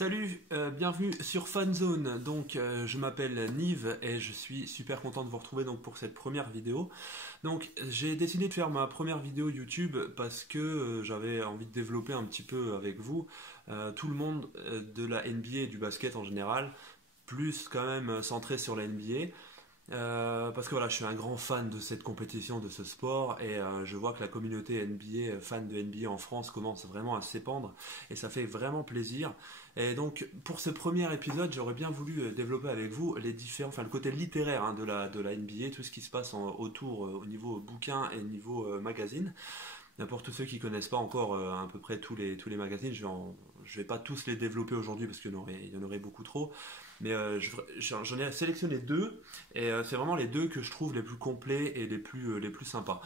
Salut, bienvenue sur Fanzone. Donc, je m'appelle Nive et je suis super content de vous retrouver donc pour cette première vidéo. Donc, j'ai décidé de faire ma première vidéo YouTube parce que j'avais envie de développer un petit peu avec vous tout le monde de la NBA et du basket en général, plus quand même centré sur la NBA. Parce que voilà, je suis un grand fan de cette compétition, de ce sport, et je vois que la communauté NBA, fan de NBA en France, commence vraiment à s'épandre, et ça fait vraiment plaisir. Et donc, pour ce premier épisode, j'aurais bien voulu développer avec vous les différents, enfin le côté littéraire de la NBA, tout ce qui se passe autour au niveau bouquin et niveau magazine. Pour tous ceux qui connaissent pas encore à peu près tous les magazines, je vais pas tous les développer aujourd'hui parce qu'il y en aurait beaucoup trop. Mais j'en ai sélectionné deux et c'est vraiment les deux que je trouve les plus complets et les plus sympas.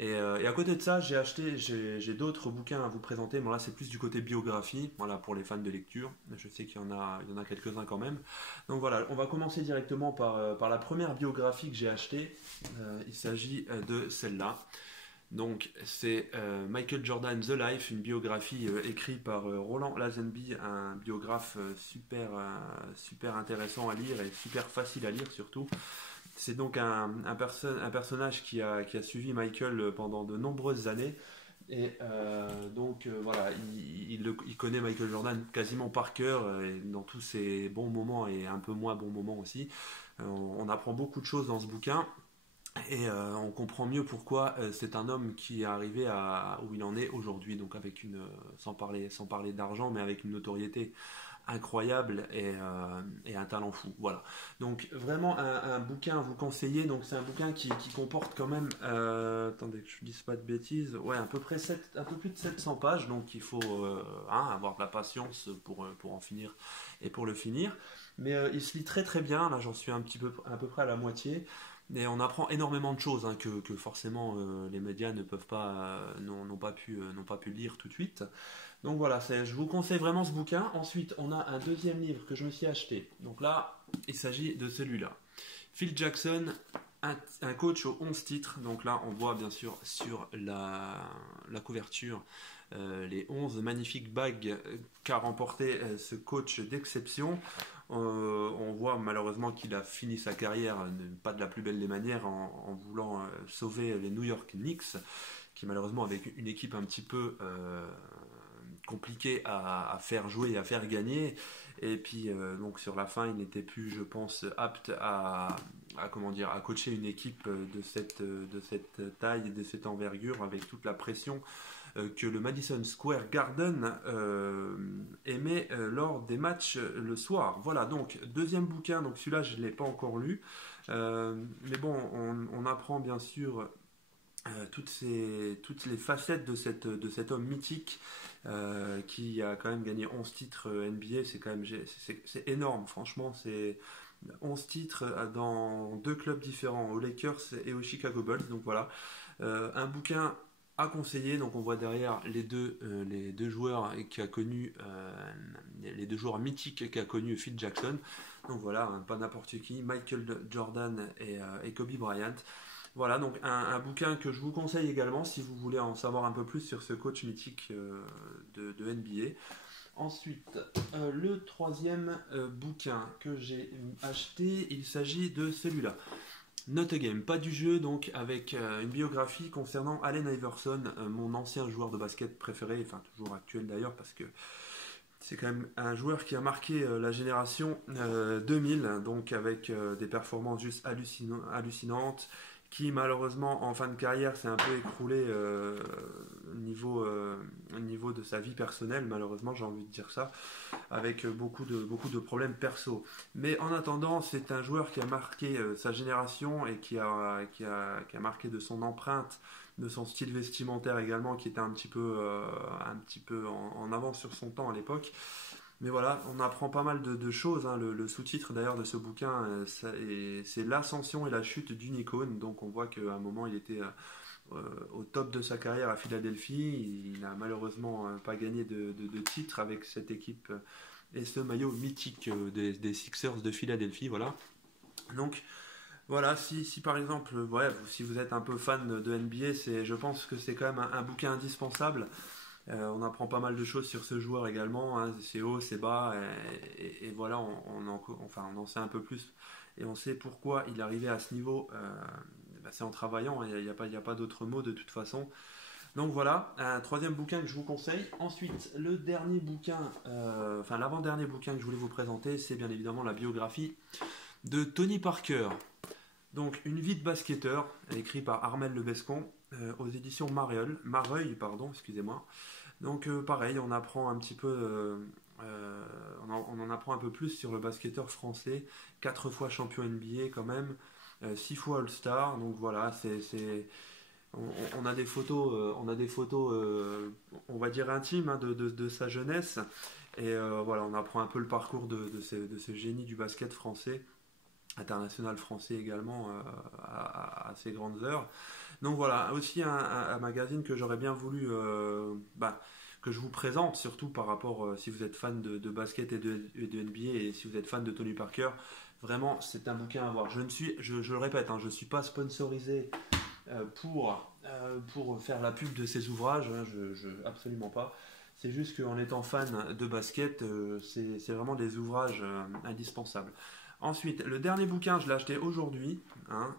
Et à côté de ça, j'ai d'autres bouquins à vous présenter. Bon là, c'est plus du côté biographie, voilà, pour les fans de lecture. Je sais qu'il y en a quelques-uns quand même. Donc voilà, on va commencer directement par la première biographie que j'ai achetée. Il s'agit de celle-là. Donc c'est Michael Jordan The Life, une biographie écrite par Roland Lazenby, un biographe super intéressant à lire et super facile à lire surtout. C'est donc un personnage qui a suivi Michael pendant de nombreuses années. Et donc voilà, il connaît Michael Jordan quasiment par cœur, et dans tous ses bons moments et un peu moins bons moments aussi. On apprend beaucoup de choses dans ce bouquin. Et on comprend mieux pourquoi c'est un homme qui est arrivé à où il en est aujourd'hui, donc avec sans parler d'argent, mais avec une notoriété incroyable et un talent fou. Voilà. Donc vraiment un bouquin à vous conseiller. Donc c'est un bouquin qui comporte quand même, attendez que je ne dise pas de bêtises, ouais, à peu près un peu plus de 700 pages. Donc il faut avoir de la patience pour en finir et pour le finir. Mais il se lit très très bien. Là j'en suis à peu près à la moitié. Et on apprend énormément de choses que forcément les médias ne peuvent pas, n'ont pas pu lire tout de suite. Donc voilà, je vous conseille vraiment ce bouquin. Ensuite, on a un deuxième livre que je me suis acheté. Donc là, il s'agit de celui-là. Phil Jackson, un coach aux 11 titres. Donc là, on voit bien sûr sur la couverture les 11 magnifiques bagues qu'a remporté ce coach d'exception. On voit malheureusement qu'il a fini sa carrière pas de la plus belle des manières en voulant sauver les New York Knicks, qui malheureusement avec une équipe un petit peu compliquée à faire jouer et à faire gagner. Et puis donc sur la fin, il n'était plus, je pense, apte à coacher une équipe de cette taille et de cette envergure avec toute la pression que le Madison Square Garden émet lors des matchs le soir. Voilà, donc deuxième bouquin, donc celui-là je ne l'ai pas encore lu, mais bon, on apprend bien sûr toutes les facettes de cet homme mythique qui a quand même gagné 11 titres NBA. C'est quand même c'est énorme, franchement. C'est 11 titres dans deux clubs différents, aux Lakers et aux Chicago Bulls. Donc voilà, un bouquin à conseiller. Donc on voit derrière les deux joueurs qui a connu les deux joueurs mythiques qu'a connu Phil Jackson. Donc voilà, pas n'importe qui, Michael Jordan et Kobe Bryant. Voilà, donc un bouquin que je vous conseille également si vous voulez en savoir un peu plus sur ce coach mythique de NBA. Ensuite, le troisième bouquin que j'ai acheté, il s'agit de celui-là. Not a Game, pas du jeu, donc avec une biographie concernant Allen Iverson, mon ancien joueur de basket préféré, enfin toujours actuel d'ailleurs, parce que c'est quand même un joueur qui a marqué la génération 2000, donc avec des performances juste hallucinantes, qui malheureusement en fin de carrière s'est un peu écroulé au niveau de sa vie personnelle, malheureusement j'ai envie de dire ça, avec beaucoup de problèmes perso. Mais en attendant, c'est un joueur qui a marqué sa génération et qui a marqué de son empreinte, de son style vestimentaire également, qui était un petit peu en avance sur son temps à l'époque. Mais voilà, on apprend pas mal de choses. Hein. Le sous-titre d'ailleurs de ce bouquin, c'est l'ascension et la chute d'une icône. Donc on voit qu'à un moment il était au top de sa carrière à Philadelphie. Il n'a malheureusement pas gagné de titre avec cette équipe et ce maillot mythique des Sixers de Philadelphie. Voilà. Donc voilà, si par exemple, ouais, si vous êtes un peu fan de NBA, je pense que c'est quand même un bouquin indispensable. On apprend pas mal de choses sur ce joueur également, hein. C'est haut, c'est bas, et voilà, on en sait un peu plus et on sait pourquoi il est arrivé à ce niveau. C'est en travaillant, il n'y a pas d'autre mot de toute façon. Donc voilà, un troisième bouquin que je vous conseille. Ensuite, le dernier bouquin, l'avant-dernier bouquin que je voulais vous présenter, c'est bien évidemment la biographie de Tony Parker. Donc, Une vie de basketteur, écrit par Armel Lebescon, aux éditions Mareuil, pardon, excusez-moi. Donc, pareil, on apprend un petit peu, on en apprend un peu plus sur le basketteur français, 4 fois champion NBA quand même, 6 fois All-Star. Donc voilà, on a des photos, on va dire intimes, hein, de sa jeunesse. Et voilà, on apprend un peu le parcours de ce génie du basket français, international français également, à ses grandes heures. Donc voilà, aussi un magazine que j'aurais bien voulu que je vous présente, surtout par rapport, si vous êtes fan de basket et de NBA, et si vous êtes fan de Tony Parker. Vraiment, c'est un bouquin à voir. Je le répète, hein, je ne suis pas sponsorisé pour faire la pub de ces ouvrages, hein, absolument pas. C'est juste qu'en étant fan de basket, c'est vraiment des ouvrages indispensables. Ensuite, le dernier bouquin, je l'ai acheté aujourd'hui, hein,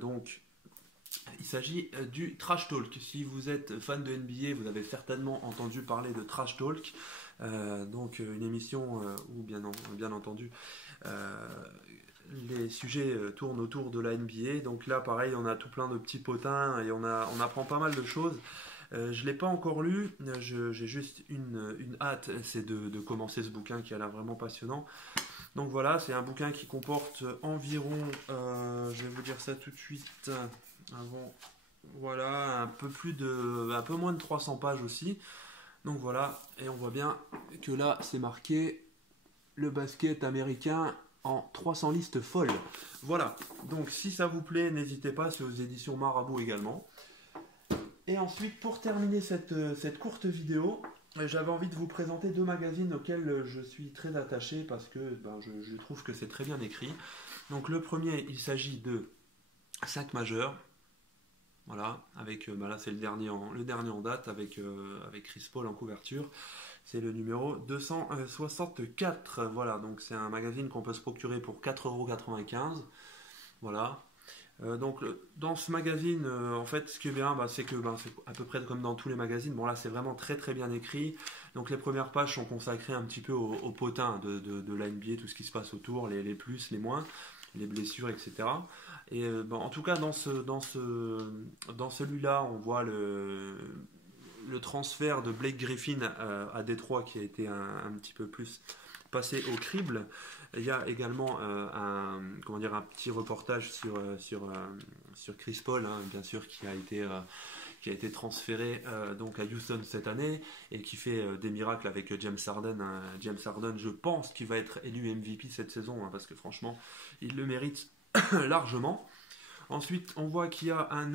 donc il s'agit du Trash Talk. Si vous êtes fan de NBA, vous avez certainement entendu parler de Trash Talk, donc une émission où bien entendu les sujets tournent autour de la NBA. Donc là, pareil, on a tout plein de petits potins et on apprend pas mal de choses. Je ne l'ai pas encore lu, j'ai juste une hâte, c'est de commencer ce bouquin qui a l'air vraiment passionnant. Donc voilà, c'est un bouquin qui comporte environ, je vais vous dire ça tout de suite, voilà, un peu moins de 300 pages aussi. Donc voilà, et on voit bien que là, c'est marqué le basket américain en 300 listes folles. Voilà, donc si ça vous plaît, n'hésitez pas, c'est aux éditions Marabout également. Et ensuite, pour terminer cette courte vidéo, j'avais envie de vous présenter 2 magazines auxquels je suis très attaché parce que je trouve que c'est très bien écrit. Donc le premier, il s'agit de 5 majeurs. Voilà, avec là c'est le dernier en date avec Chris Paul en couverture. C'est le numéro 264. Voilà, donc c'est un magazine qu'on peut se procurer pour 4,95 €. Voilà. Donc dans ce magazine, en fait, ce qui est bien, c'est que c'est à peu près comme dans tous les magazines. Bon là, c'est vraiment très très bien écrit. Donc les premières pages sont consacrées un petit peu au potin de la NBA, tout ce qui se passe autour, les plus, les moins, les blessures, etc. Et en tout cas, dans celui-là, on voit le transfert de Blake Griffin à Détroit qui a été un petit peu plus passé au crible. Il y a également un petit reportage sur Chris Paul, hein, bien sûr, qui a été transféré donc à Houston cette année et qui fait des miracles avec James Harden. James Harden, je pense qu'il va être élu MVP cette saison, hein, parce que franchement, il le mérite largement. Ensuite, on voit qu'il y a un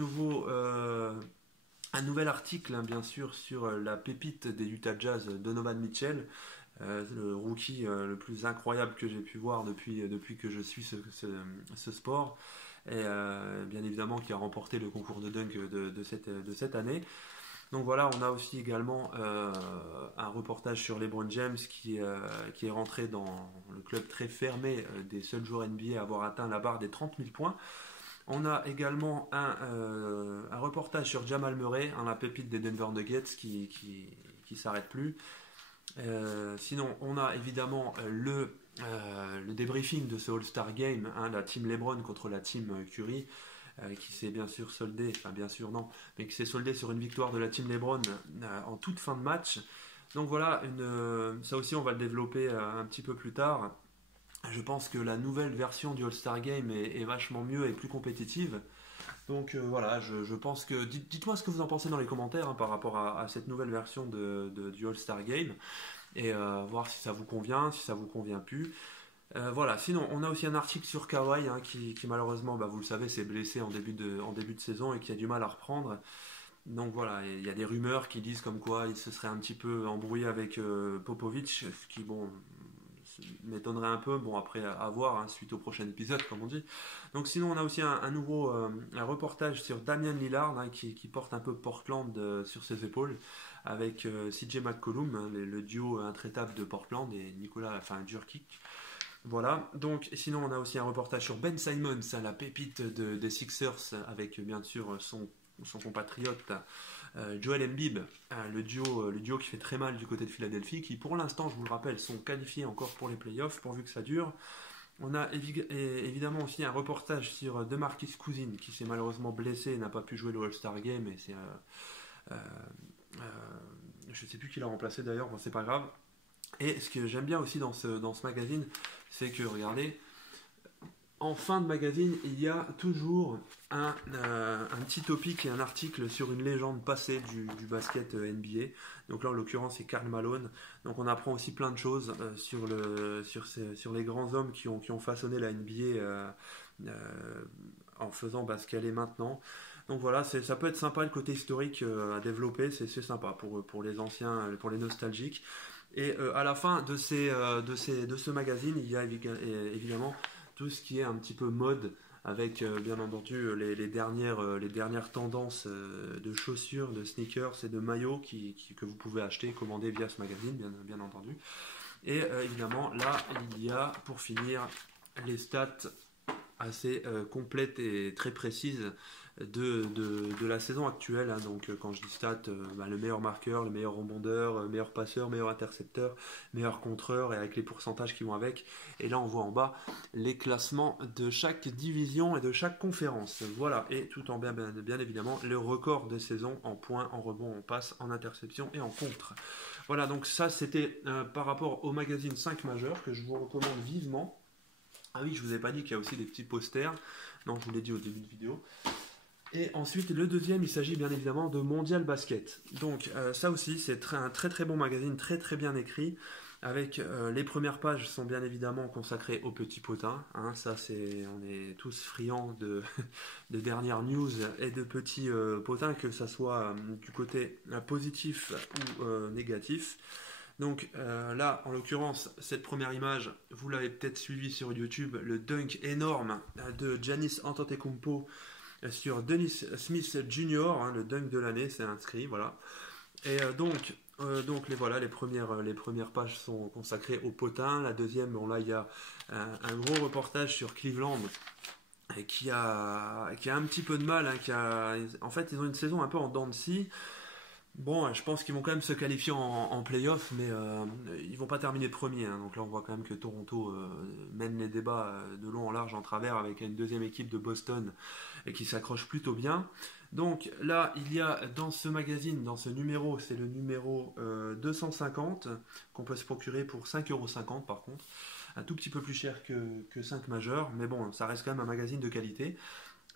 nouvel article, hein, bien sûr, sur la pépite des Utah Jazz, Donovan Mitchell, le rookie le plus incroyable que j'ai pu voir depuis que je suis ce sport, et bien évidemment qui a remporté le concours de dunk de cette année. Donc voilà, on a aussi également un reportage sur LeBron James qui est rentré dans le club très fermé des seuls joueurs NBA à avoir atteint la barre des 30 000 points. On a également un reportage sur Jamal Murray, la pépite des Denver Nuggets qui s'arrête plus. Sinon, on a évidemment le débriefing de ce All-Star Game, hein, la team LeBron contre la team Curry, qui s'est bien sûr soldé, enfin bien sûr non, mais qui s'est soldé sur une victoire de la team LeBron en toute fin de match. Donc voilà, ça aussi on va le développer un petit peu plus tard. Je pense que la nouvelle version du All-Star Game est vachement mieux et plus compétitive. Donc voilà, je pense que... Dites-moi ce que vous en pensez dans les commentaires, hein, par rapport à cette nouvelle version du All-Star Game. Et voir si ça vous convient, si ça vous convient plus. Voilà, sinon on a aussi un article sur Kawhi, hein, qui malheureusement, vous le savez, s'est blessé en début de saison et qui a du mal à reprendre. Donc voilà, il y a des rumeurs qui disent comme quoi il se serait un petit peu embrouillé avec Popovic, ce qui, bon, m'étonnerait un peu. Bon, après, à voir, hein, suite au prochain épisode, comme on dit. Donc, sinon, on a aussi un nouveau un reportage sur Damian Lillard, hein, qui porte un peu Portland sur ses épaules, avec CJ McCollum, hein, le duo intraitable de Portland, et Djurkic. Voilà, donc sinon on a aussi un reportage sur Ben Simmons, hein, la pépite des Sixers, avec bien sûr son compatriote Joel Embiid, le duo qui fait très mal du côté de Philadelphie, qui pour l'instant, je vous le rappelle, sont qualifiés encore pour les playoffs, pourvu que ça dure. On a évidemment aussi un reportage sur DeMarcus Cousins, qui s'est malheureusement blessé et n'a pas pu jouer le All-Star Game, et c'est... je sais plus qui l'a remplacé d'ailleurs, bon, c'est pas grave. Et ce que j'aime bien aussi dans ce magazine, c'est que, regardez, en fin de magazine, il y a toujours un petit topic et un article sur une légende passée du basket NBA. Donc là, en l'occurrence, c'est Karl Malone. Donc on apprend aussi plein de choses sur les grands hommes qui ont façonné la NBA en faisant ce qu'elle est maintenant. Donc voilà, ça peut être sympa le côté historique à développer, c'est sympa pour les anciens, pour les nostalgiques. Et à la fin de ce magazine, il y a évidemment tout ce qui est un petit peu mode, avec bien entendu les dernières tendances de chaussures, de sneakers et de maillots que vous pouvez acheter, commander via ce magazine, bien entendu. Et évidemment, là, il y a, pour finir, les stats assez complètes et très précises de la saison actuelle, hein. Donc quand je dis stats, le meilleur marqueur, le meilleur rebondeur, meilleur passeur, meilleur intercepteur, meilleur contreur, et avec les pourcentages qui vont avec. Et là on voit en bas les classements de chaque division et de chaque conférence. Voilà, et tout en bien évidemment le record de saison en points, en rebond, en passe, en interception et en contre. Voilà, donc ça c'était par rapport au magazine 5 majeur, que je vous recommande vivement. Ah oui, je vous ai pas dit qu'il y a aussi des petits posters. Non, je vous l'ai dit au début de vidéo. Et ensuite, le deuxième, il s'agit bien évidemment de Mondial Basket. Donc ça aussi, c'est un très très bon magazine, très très bien écrit. Avec les premières pages sont bien évidemment consacrées aux petits potins. Hein, on est tous friands de dernières news et de petits potins, que ça soit du côté positif ou négatif. Donc là, en l'occurrence, cette première image, vous l'avez peut-être suivi sur YouTube, le dunk énorme de Giannis Antetokounmpo sur Dennis Smith Jr., hein, le dunk de l'année, c'est inscrit, voilà. Et donc les premières pages sont consacrées au potin. La deuxième, bon là il y a un gros reportage sur Cleveland qui a un petit peu de mal, hein, en fait ils ont une saison un peu en dents de scie. Bon, je pense qu'ils vont quand même se qualifier en play-off, mais ils vont pas terminer premier, hein. Donc là, on voit quand même que Toronto mène les débats de long en large en travers, avec une deuxième équipe de Boston qui s'accroche plutôt bien. Donc là, il y a dans ce magazine, dans ce numéro, c'est le numéro 250, qu'on peut se procurer pour 5,50€ par contre. Un tout petit peu plus cher que 5 majeurs, mais bon, ça reste quand même un magazine de qualité.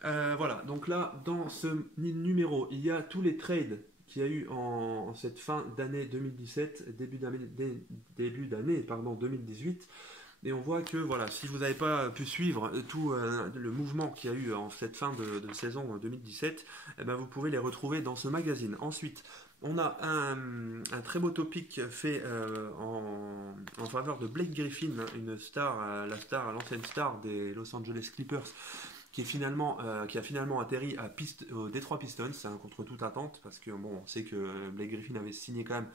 Voilà, donc là, dans ce numéro, il y a tous les trades qu'il y a eu en cette fin d'année 2017, début d'année 2018. Et on voit que voilà, si vous n'avez pas pu suivre tout le mouvement qu'il y a eu en cette fin de saison 2017, eh ben vous pouvez les retrouver dans ce magazine. Ensuite, on a un très beau topic fait en faveur de Blake Griffin, une star, l'ancienne star des Los Angeles Clippers, qui a finalement atterri au Detroit Pistons, hein, contre toute attente, parce que bon, on sait que Blake Griffin avait signé quand même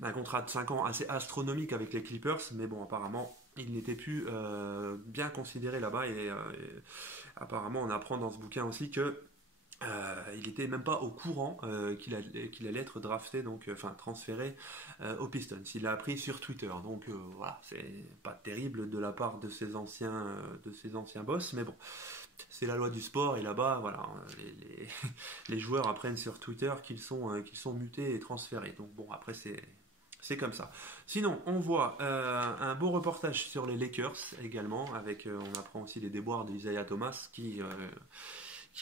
un contrat de 5 ans assez astronomique avec les Clippers, mais bon, apparemment, il n'était plus bien considéré là-bas, et apparemment, on apprend dans ce bouquin aussi que il n'était même pas au courant qu'il allait être drafté, donc transféré aux Pistons. Il l'a appris sur Twitter, donc voilà, c'est pas terrible de la part de ses anciens boss, mais bon, c'est la loi du sport, et là-bas, voilà, les joueurs apprennent sur Twitter qu'ils sont mutés et transférés. Donc bon, après c'est comme ça. Sinon, on voit un beau reportage sur les Lakers également, avec on apprend aussi les déboires d'Isaiah Thomas qui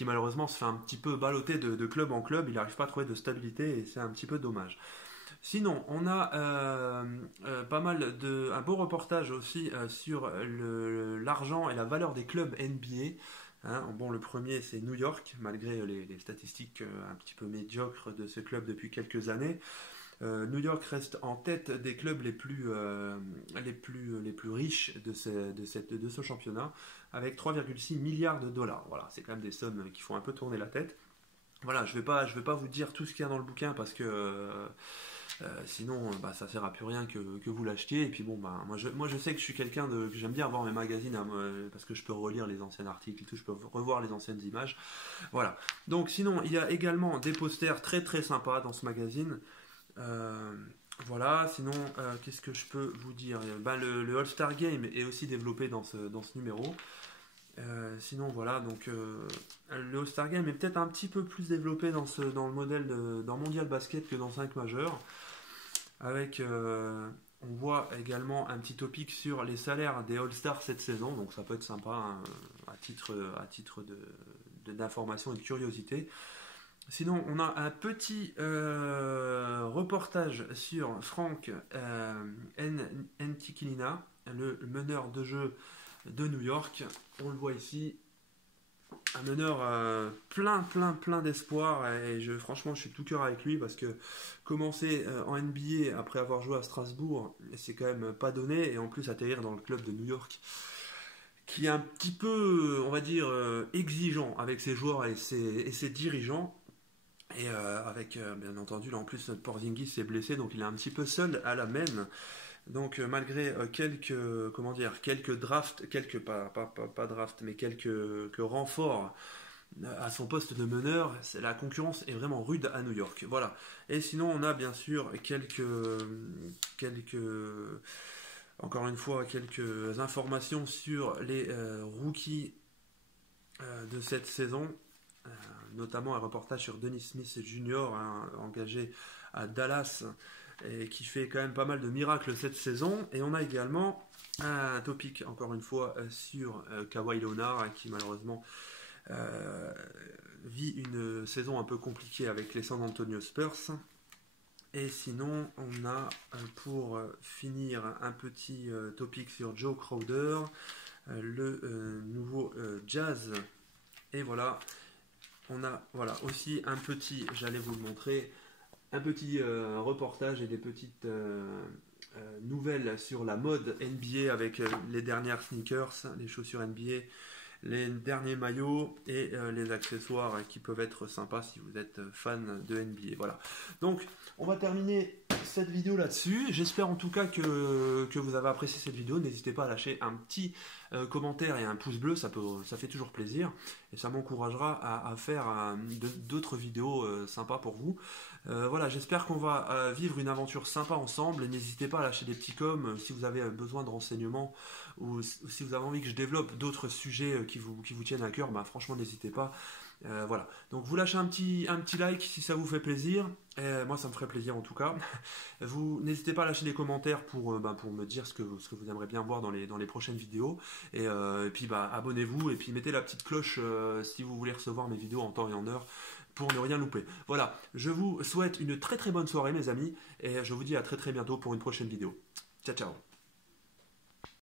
malheureusement se fait un petit peu balloter de club en club. Il n'arrive pas à trouver de stabilité, et c'est un petit peu dommage. Sinon, on a un beau reportage aussi sur l'argent et la valeur des clubs NBA. Hein, bon, le premier, c'est New York, malgré les statistiques un petit peu médiocres de ce club depuis quelques années. New York reste en tête des clubs les plus riches de ce championnat, avec 3,6 milliards de dollars. Voilà, c'est quand même des sommes qui font un peu tourner la tête. Voilà, je vais pas vous dire tout ce qu'il y a dans le bouquin parce que sinon ça sert à plus rien que vous l'achetiez. Et puis bon, moi je sais que je suis quelqu'un que j'aime bien avoir mes magazines parce que je peux relire les anciens articles et tout, je peux revoir les anciennes images. Voilà. Donc sinon, il y a également des posters très très sympas dans ce magazine. Voilà, sinon, qu'est-ce que je peux vous dire? Le All-Star Game est aussi développé dans ce numéro. Sinon, voilà, donc le All-Star Game est peut-être un petit peu plus développé dans le modèle dans Mondial Basket que dans 5 majeurs. Avec, on voit également un petit topic sur les salaires des All-Stars cette saison, donc ça peut être sympa hein, à titre d'information et de curiosité. Sinon, on a un petit reportage sur Frank Ntilikina, le meneur de jeu de New York. On le voit ici, un meneur plein d'espoir. Et franchement, je suis de tout cœur avec lui parce que commencer en NBA après avoir joué à Strasbourg, c'est quand même pas donné. Et en plus, atterrir dans le club de New York, qui est un petit peu, on va dire, exigeant avec ses joueurs et ses dirigeants. Et avec, bien entendu, là en plus, Porzingis s'est blessé, donc il est un petit peu seul à la main. Donc malgré quelques drafts, pas drafts, mais quelques renforts à son poste de meneur, la concurrence est vraiment rude à New York. Voilà. Et sinon, on a bien sûr encore une fois, quelques informations sur les rookies de cette saison. Notamment un reportage sur Dennis Smith Jr., engagé à Dallas, et qui fait quand même pas mal de miracles cette saison. Et on a également un topic, encore une fois, sur Kawhi Leonard, qui malheureusement vit une saison un peu compliquée avec les San Antonio Spurs. Et sinon, on a pour finir un petit topic sur Joe Crowder, le nouveau Jazz. Et voilà. On a aussi un petit, j'allais vous le montrer, un petit reportage et des petites nouvelles sur la mode NBA avec les dernières sneakers, les chaussures NBA, les derniers maillots et les accessoires qui peuvent être sympas si vous êtes fan de NBA. Voilà. Donc, on va terminer cette vidéo là-dessus. J'espère en tout cas que vous avez apprécié cette vidéo. N'hésitez pas à lâcher un petit commentaire et un pouce bleu, ça fait toujours plaisir et ça m'encouragera à faire d'autres vidéos sympas pour vous. Voilà, j'espère qu'on va vivre une aventure sympa ensemble. N'hésitez pas à lâcher des petits coms si vous avez besoin de renseignements ou si vous avez envie que je développe d'autres sujets qui vous tiennent à cœur. Franchement, n'hésitez pas. Voilà, donc vous lâchez un petit like si ça vous fait plaisir, moi ça me ferait plaisir en tout cas. Vous n'hésitez pas à lâcher des commentaires pour me dire ce que vous aimeriez bien voir dans les prochaines vidéos, et puis abonnez-vous et puis mettez la petite cloche si vous voulez recevoir mes vidéos en temps et en heure pour ne rien louper. Voilà, je vous souhaite une très très bonne soirée mes amis, et je vous dis à très très bientôt pour une prochaine vidéo. Ciao ciao.